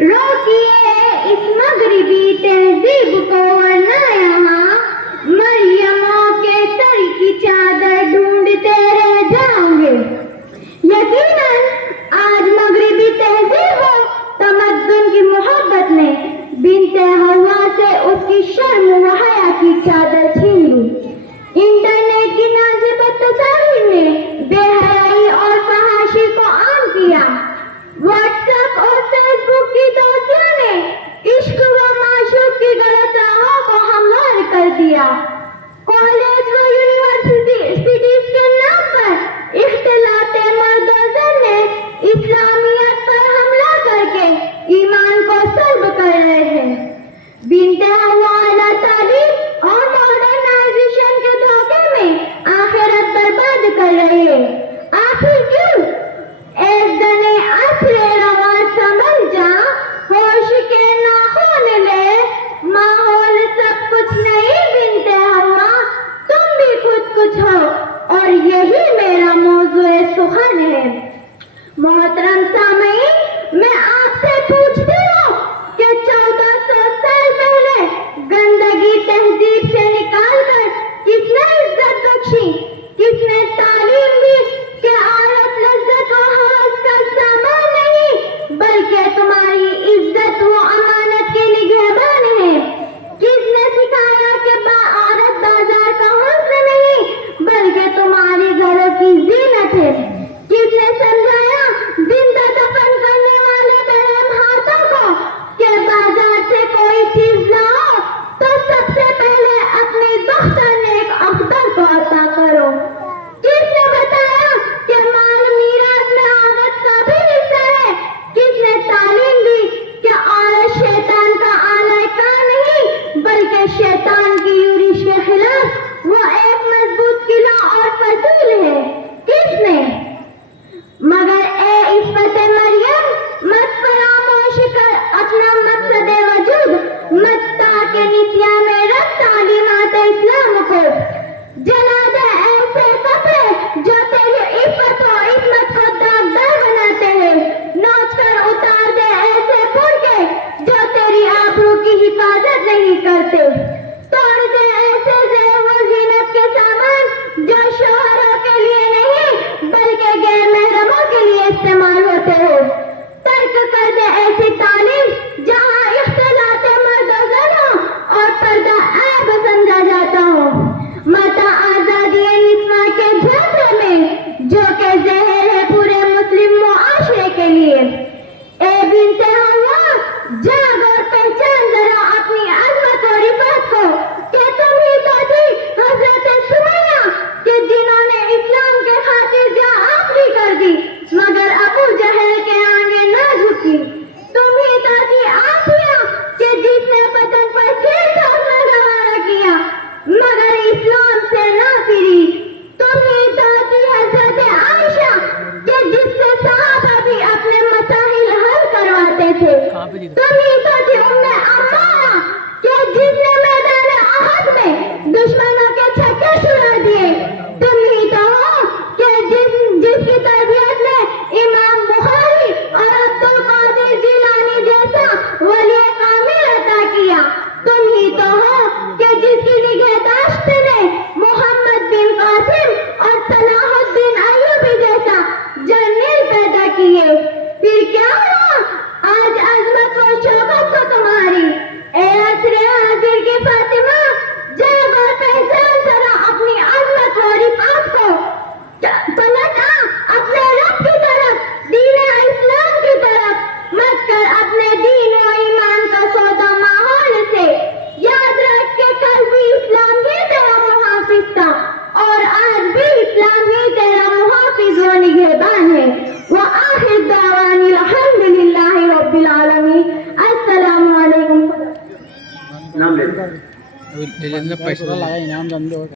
रोकिए इस मगरिबी तहजीब को वरना यहाँ मरियमों के सर की चादर ढूंढते रह जाओगे। यकीनन आज मगरिबी तहजीब हो तमद्दुन की मोहब्बत ने बिन्ते हवा से उसकी शर्म व हया की चादर छीन ली। इंटरनेट की नाज़िब तस्वीर ने बेहयाई और फहाशी को आम किया। व्हाट्सएप और फेसबुक की दोस्तियों ने इश्क व माशूक की गलत राहों को हमवार कर दिया। कॉलेज व यूनिवर्सिटीज के नाम पर इख्तिलाते मर्द व ज़न ने इस्लामियत पर हमला करके ईमान को सल्ब कर रहे हैं। बिन्ते हवा आला तालीम और मॉडर्नाइजेशन के धोखे में आखिरत बर्बाद कर रही है। आखिर क्यों? एक दने असरे रवा संभल जा, होश के नाखून ले, माहौल सब कुछ नहीं बिन्ते हवा, तुम भी खुद कुछ हो और यही मेरा मौज़ूए सुखन है। मोहतरम सामईन, मैं आपसे पूछती हूँ कि 1400 साल पहले गंदगी तहजीब से निकाल कर किसने इज्जत बख्शी, किसने तालीम दी कि औरत लज्जत व हवस का सामान नहीं बल्कि तुम्हारी इज्जत व अमानत की निगहबान है। किसने सिखाया कि औरत बाजार का हुस्न नहीं बल्कि तुम्हारी घरों की जीनत है। किसने समझाया जिंदा दफन करने वाले बेरहम हाथों को कि बाजार से कोई चीज लाओ तो सबसे पहले अपने दुख्तर नेक अख्तर को अता करो। किसने बताया कि माल मीरास में औरत का भी हिस्सा है। किसने तालीम दी कि औरत शैतान का आलाइका नहीं बल्कि शैतान की यूरिश के खिलाफ वो एक मजबूत किला और फसूल है। किसने? मगर ए इस्फत मरियम, मत फरामोश कर अपना मकसद वजूद, मत ताके निसिया में रख तालीमात इस्लाम को। जला दे ऐसे कपड़े जो तेरी इफ्फत और इस्मत को दागदार बनाते हैं। नोच कर उतार दे ऐसे बुर्के जो तेरी आबरू की हिफाजत नहीं करते। तोड़ दे ऐसे ज़ेब व ज़ीनत के सामान जो शोहरों के लिए नहीं बल्कि गैर महरमों के लिए इस्तेमाल होते हो। तर्क कर दे ऐसी तालीम जहाँ इख्तिलाते मर्द व ज़न हो और पर्दा ऐब समझा जाता हो। माता आजादी निस्वा के झांसे में जो कि जहर है पूरे मुस्लिम मुआशरे के लिए। ए बिन्ते हवा, जाग और पहचान जरा अपनी अज़मत और रिफ़त को कि तुम ही तो थी हज़रत सुमैया कि जिन्होंने इस्लाम के खातिर जान आफ़री कर दी मगर अबू जहल के आगे ना झुकी। तुम ही तो थी आसिया कि जिसने बदन पर खेल ठोकना गवारा किया मगर इस्लाम से ना फिरी। तुम ही तो थी हज़रत आयशा कि जिससे सहाबा भी अपने मसाइल हल करवाते थे। तुम ही तो थी उम्मे अम्मारा कि जिसने मैदान अहद में दुश्मनों के छक्के छुड़ा दिए। तुम ही तो हो कि जिसकी तरबियत में इमाम बुखारी और अब्दुल कादिर जिलानी जैसा वली कामिल अता किया। तुम ही तो हो कि जिसकी निगहदाश्त ने मोहम्मद बिन कासिम और सलाहुद्दीन अय्यूबी जैसा जर्नल पैदा किए। फिर क्या हुआ आज अजमत और शौकत को तुम्हारी। ए असरे हाजिर की फातिमा, जाग और पहचान जरा अपनी अजमत और रिफ़ात को। पलट आ अपने रब की तरफ, दीन इस्लाम की तरफ। मत कर अपने दीन और ईमान का सौदा माहौल से। याद रख के कल भी इस्लाम ही तेरा मुहाफिज था और आज भी इस्लाम ही तेरा मुहाफिज व निगहबान है। व आखिर दावानी अल्हम्दुलिल्लाहि रब्बिल आलमीन। अस्सलामु अलैकुम। नाम ले पैसा लगा इनाम